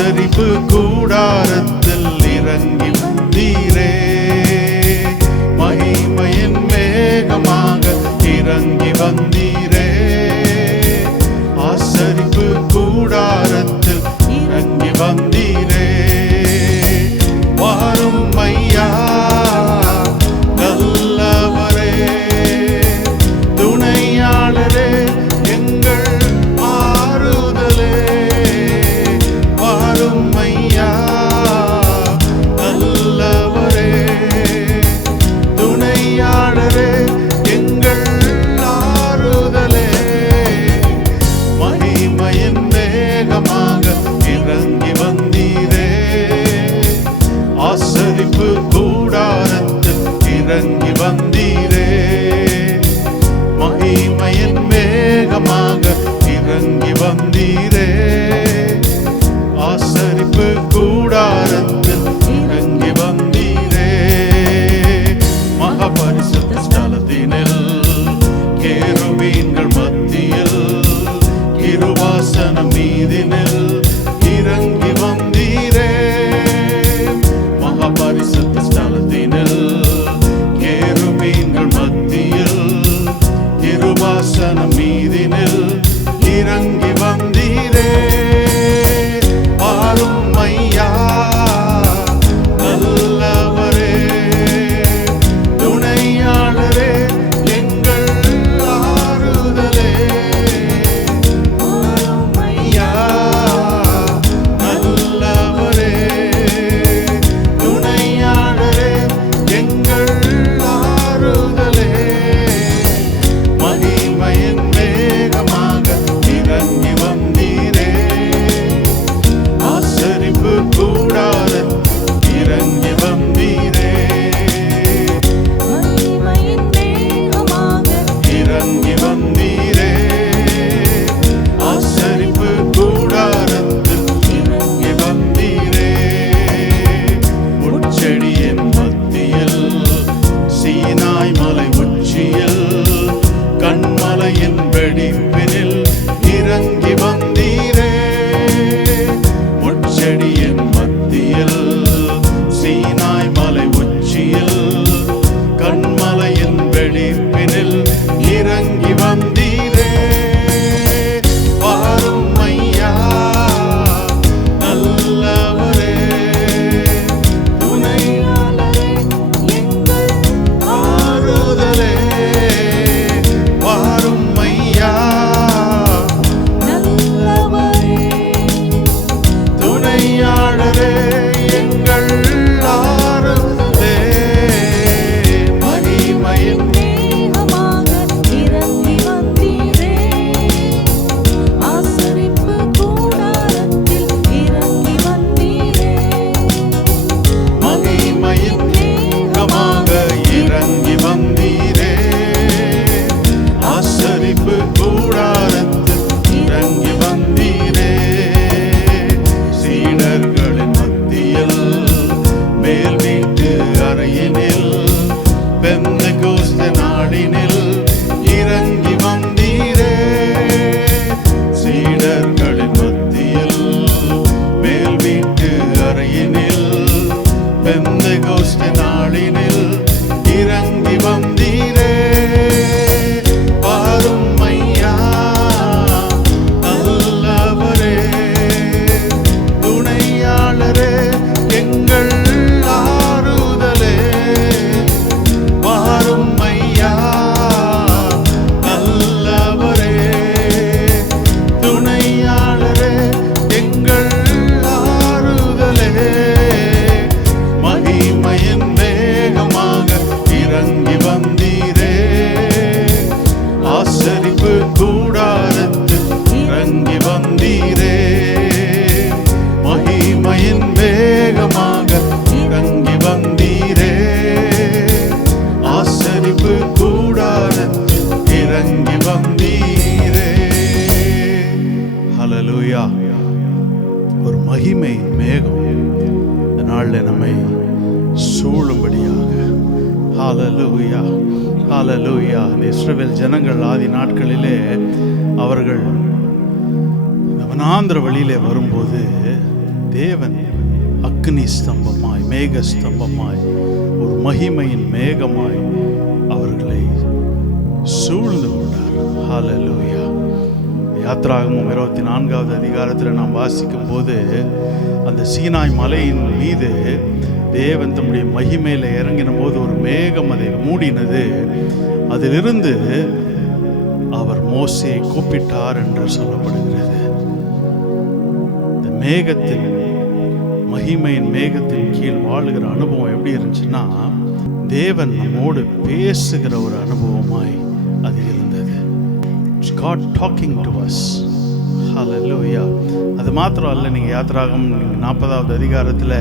ஆசரிப்பு கூடாரத்தில் இறங்கி வந்தீரே, மகிமையின் மேகமாக இறங்கி வந்தீரே. ஆசரிப்பு கூடாரத்தில் இறங்கி வந்தீரே. வாரும் ஐயா நல்லவரே, துணையாளரே, எங்கள் ஆறுதலே. வாரும் ஐயா நல்லவரே, துணையாளரே, எங்கள் ஆறுதலே. மகிமையின் மேகமாக இறங்கி வந்தீரே. ஆசரிப்பு கூடாரத்தில் இறங்கி வந்தீரே. மகிமையின் மேகமாக இறங்கி வந்தீரே. ஆசரிப்பு கூடாரத்தில் இறங்கி வந்தீரே. மகாபரிசுத்த ஸ்தலத்தினில் கேருபீன்கள் மத்தியில் கிருபாசனம் மீதினில் இறங்கி வந்தீரே. மகாபரிசுத்த ஸ்தலத்தினில் கேருபீன்கள் மத்தியில் கிருபாசனம் மீதினில் இறங்கி வந்தீரே. வாரும் ஐயா நல்லவரே, துணையாளரே, எங்கள் ஆறுதலே. வாரும் ஐயா நல்லவரே, துணையாளரே, எங்கள் ஆறுதலே. மகிமையின் மேகமாக இறங்கி வந்தீரே. ஆசரிப்பு கூடாரத்தில் இறங்கி வந்தீரே. மகிமையின் மேகமாக இறங்கி வந்தீரே. ஆசரிப்பு கூடாரத்தில் இறங்கி வந்தீரே. முட்செடியின் மத்தியில் சீனாய் மலை உச்சியில் கண்மலையின் வெடிப்பினில் இறங்கி வந்தீரே. முட்செடியின் மத்தியில் சீனாய் மலை உச்சியில் கண்மலையின் வெடிப்பினில் இறங்கி வந்தீரே. வாரும் ஐயா நல்லவரே, துணையாளரே, எங்கள் ஆறுதலே. வாரும் ஐயா நல்லவரே, துணையாளரே, எங்கள் ஆறுதலே. மகிமையின் மேகமாக இறங்கி வந்தீரே. ஆசரிப்பு கூடாரத்தில் இறங்கி வந்தீரே. மகிமையின் மேகமாக இறங்கி வந்தீரே. ஆசரிப்பு கூடாரத்தில் இறங்கி வந்தீரே. சீடர்களின் மத்தியில் மேல் வீட்டு அறையினில் பெந்தெகோஸ்தே நாளினில் இறங்கி வந்தீரே. சீடர்களின் மத்தியில் மேல் வீட்டு அறையினில் பெந்தெகோஸ்தே நாளினில் இறங்கி வந்தீரே. வாரும் ஐயா நல்லவரே, துணையாளரே, எங்கள் ஆறுதலே. வாரும் ஐயா நல்லவரே, துணையாளரே, எங்கள் ஆறுதலே. மகிமையின் மேகமாக இறங்கி வந்தீரே. ஆசரிப்பு கூடாரத்தில் இறங்கி வந்தீரே. மகிமையின் மேகமாக இறங்கி வந்தீரே. ஆசரிப்பு கூடாரத்தில் இறங்கி வந்தீரே. ஹல்லேலூயா. ஒரு மகிமை மேகம் இந்த நாளில் நம்மை சூழும்படியாக. ஹல்லேலூயா, ஹல்லேலூயா. இந்த இஸ்ரவேல் ஜனங்கள் ஆதி நாட்களிலே அவர்கள் வனாந்திர வழியிலே வரும்போது தேவன் அக்னி ஸ்தம்பமாய், மேக ஸ்தம்பமாய், ஒரு மகிமையின் மேகமாய் அவர்களை சூழ்ந்து கொண்டார். ஹல்லேலூயா. யாத்ராகமம் 24வது அதிகாரத்தில் நாம் வாசிக்கும் போது அந்த சீனாய் மலையின் மீது தேவன் தம்முடைய மகிமையில் இறங்கின போது ஒரு மேகம் அதை மூடினது. அதிலிருந்து அவர் மோசேயை கூப்பிட்டார் என்று சொல்லப்படுகிறது. இந்த மேகத்தில், மகிமையின் மேகத்தின் கீழ் வாழுகிற அனுபவம் எப்படி இருந்துச்சுன்னா, தேவன் நம்மோடு பேசுகிற ஒரு அனுபவமாய் அது இருந்தது. God talking to us. Hallelujah. அது மாத்திரம் அல்ல, நீங்கள் யாத்ராகம் 40வது அதிகாரத்தில்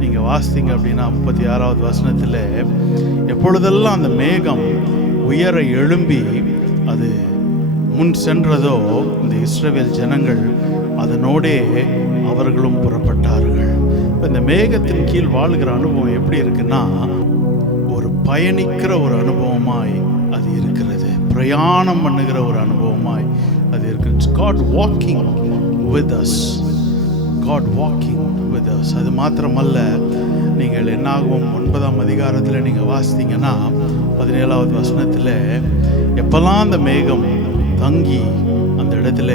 நீங்கள் வாசித்தீங்க அப்படின்னா 36வது வசனத்தில், எப்பொழுதெல்லாம் அந்த மேகம் உயர எழும்பி அது முன் சென்றதோ இந்த இஸ்ரவேல் ஜனங்கள் அதனோடே அவர்களும் புறப்பட்டார்கள். இந்த மேகத்தின் கீழ் வாழ்கிற அனுபவம் எப்படி இருக்குன்னா, ஒரு பயணிக்கிற ஒரு அனுபவமாய் அது இருக்கிறது. பிரயாணம் பண்ணுகிற ஒரு அனுபவமாய் அது இருக்கிறது. God walking with us. God walking with us. அது மாத்திரமல்ல, நீங்கள் என்னாகும் 9ஆம் அதிகாரத்தில் நீங்கள் வாசித்தீங்கன்னா 17வது வசனத்தில், எப்பெல்லாம் அந்த மேகம் தங்கி அந்த இடத்துல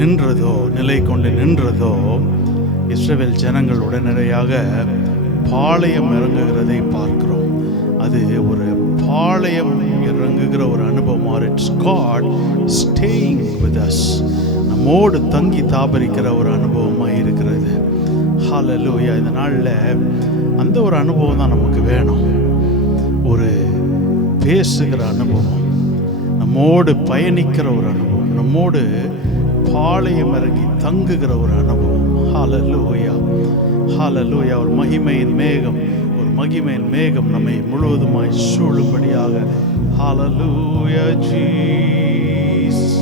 நின்றதோ, நிலை கொண்டு நின்றதோ, இஸ்ரவேல் ஜனங்கள் உடனடியாக பாளையம் இறங்குகிறதை பார்க்கிறோம். அது ஒரு பாளையம் இறங்குகிற ஒரு அனுபவம். It's God staying with us. நம்மோடு தங்கி தாபரிக்கிற ஒரு அனுபவமாக இருக்கிறது. ஹல்லேலூயா. இந்த நாளில் அந்த ஒரு அனுபவம் தான் நமக்கு வேணும். ஒரு பேசுகிற அனுபவம், நம்மோடு பயணிக்கிற ஒரு அனுபவம், நம்மோடு பாளையம் இறங்கி தங்குகிற ஒரு அனுபவம். ஹல்லேலூயா, ஹல்லேலூயா. ஒரு மகிமையின் மேகம், ஒரு மகிமையின் மேகம் நம்மை முழுவதுமாய் சூழும்படியாக. Hallelujah Jesus,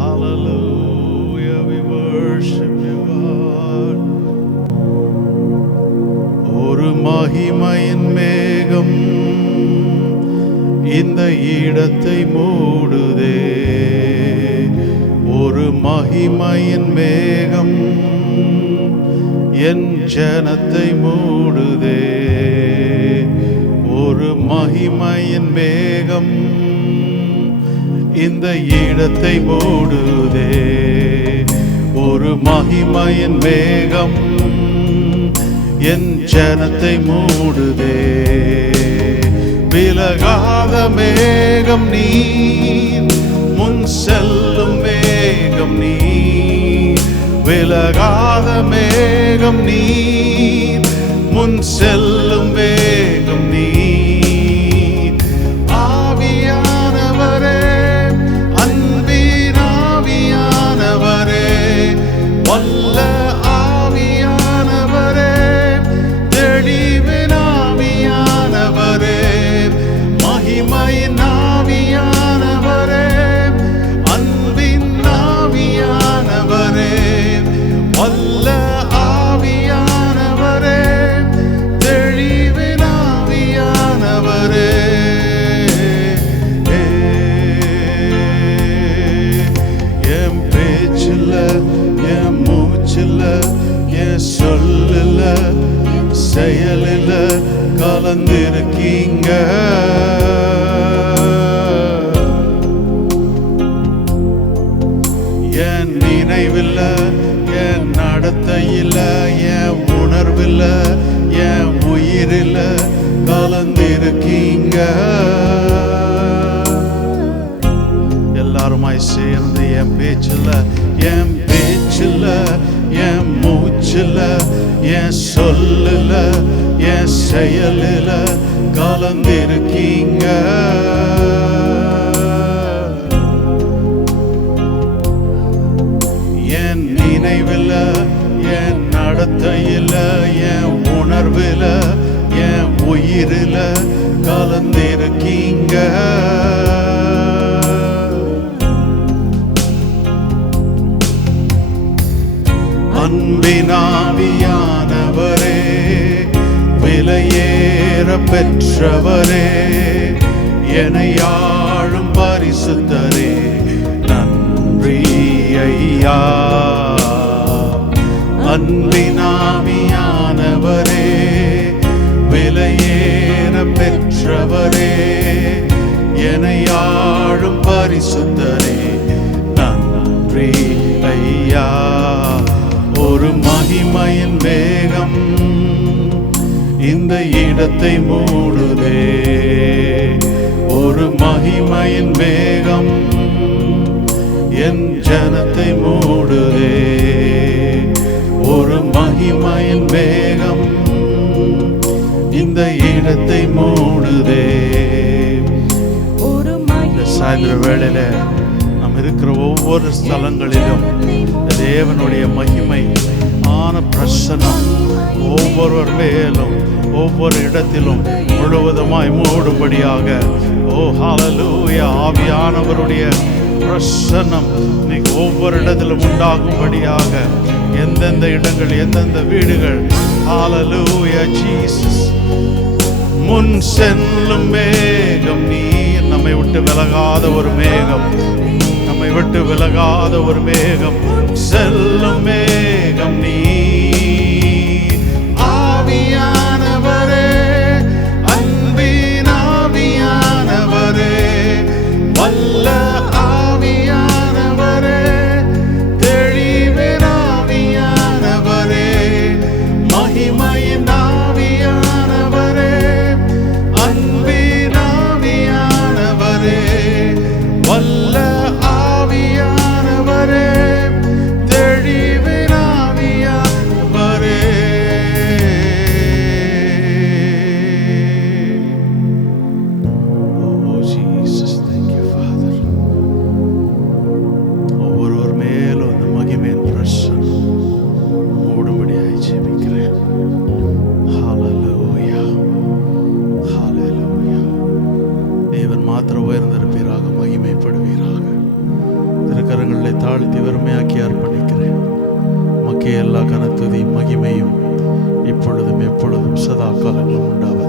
hallelujah, we worship you God. ஒரு மகிமையின் மேகம் இந்த இடத்தை மூடுதே, ஒரு மகிமையின் மேகம் என் ஜனத்தை மூடுதே, ஒரு மகிமையின் மேகம் இந்த இடத்தை மூடுதே, ஒரு மகிமையின் மேகம் என் ஜனத்தை மூடுதே. விலகாத மேகம் நீர், முன் செல்லும் மேகம் நீர், விலகாத மேகம் நீர், முன் செல்லும் மேகம் நீர். ஆவியானவரே, அன்பின் ஆவியானவரே, வல்ல ஆவியானவரே, தெளிவின் ஆவியானவரே, மகிமையின் ஆவியானவரே, அன்பின் ஆவியானவரே, வல்ல ஆவியானவரே, தெளிவின் ஆவியானவரே. என் பேச்சில், என் மூச்சில், என் சொல்லில், செயலில் கலந்திருக்கீங்க. என் நினைவில், என் நடத்தையில், என் உணர்வில், என் உயிரில் கலந்திருக்கீங்க. எல்லாருமாய் சேர்ந்து என் பேச்சில், என் பேச்சில், என் மூச்சில், என் சொல்லில், என் செயலில் கலந்திருக்கீங்க. என் நினைவில், என் நடத்தையில், என் உணர்வில், என் உயிரில் கலந்திருக்கீங்க. அன்பின் ஆவியானவரே, விலையேற பெற்றவரே, என்னை ஆளும் பரிசுத்தரே, நன்றி ஐயா. அன்பினாவியானவரே, விலையேற பெற்றவரே, என்னை ஆளும் பரிசுத்தரே, நன்றி ஐயா. ஒரு மகிமையின் வேகம் இந்த இடத்தை மூடுதே, ஒரு மகிமையின் வேகம் என் ஜனத்தை மூடுதே, ஒரு மகிமையின் வேகம் இந்த இடத்தை மூடுதே. இந்த சாயந்தர வேளையில நாம் இருக்கிற ஒவ்வொரு ஸ்தலங்களிலும் தேவனுடைய மகிமை ஆன பிரசன்னம் ஒவ்வொருவர் மேலும் ஒவ்வொரு இடத்திலும் முழுவதுமாய் மூடும்படியாக, ஓ ஹல்லேலூயா, ஆவியானவருடைய பிரசன்னம் இன்னைக்கு ஒவ்வொரு இடத்திலும் உண்டாகும்படியாக, எந்தெந்த இடங்கள், எந்தெந்த வீடுகள், ஹல்லேலூயா ஜீசஸ். முன் செல்லும் மேகம் நீர், நம்மை விட்டு விலகாத ஒரு மேகம், நம்மை விட்டு விலகாத ஒரு மேகம், செல்லும் மேகம் நீர். ஆவியானவரே, அன்பின் ஆவியானவரே, வல்ல ஆவியானவரே, தெளிவின் ஆவியானவரே, மகிமையின் ஆவியானவரே, அன்பின் ஆவியானவரே, வல்ல ஆவியானவரே, தெளிவின் ஆவியானவரே. Oh Jesus, thank you Father. ஒவ்வொருவர் மேலும் அந்த மகிமையின் பிரசன்னம் மூடும்படியாய் ஜெபிக்கிறேன். ஹல்லேலூயா, ஹல்லேலூயா. தேவன் மாத்திரம் உயர்ந்திருப்பீராக, மகிமைப்படுவீராக. திருக்கரங்களை தாழ்த்தி வெறுமையாக்கி அர்ப்பணிக்கிறேன். மக்கே எல்லா கனத்துதி மகிமையும் இப்பொழுதும் எப்பொழுதும் சதா காலங்களும் உண்டாவதாக.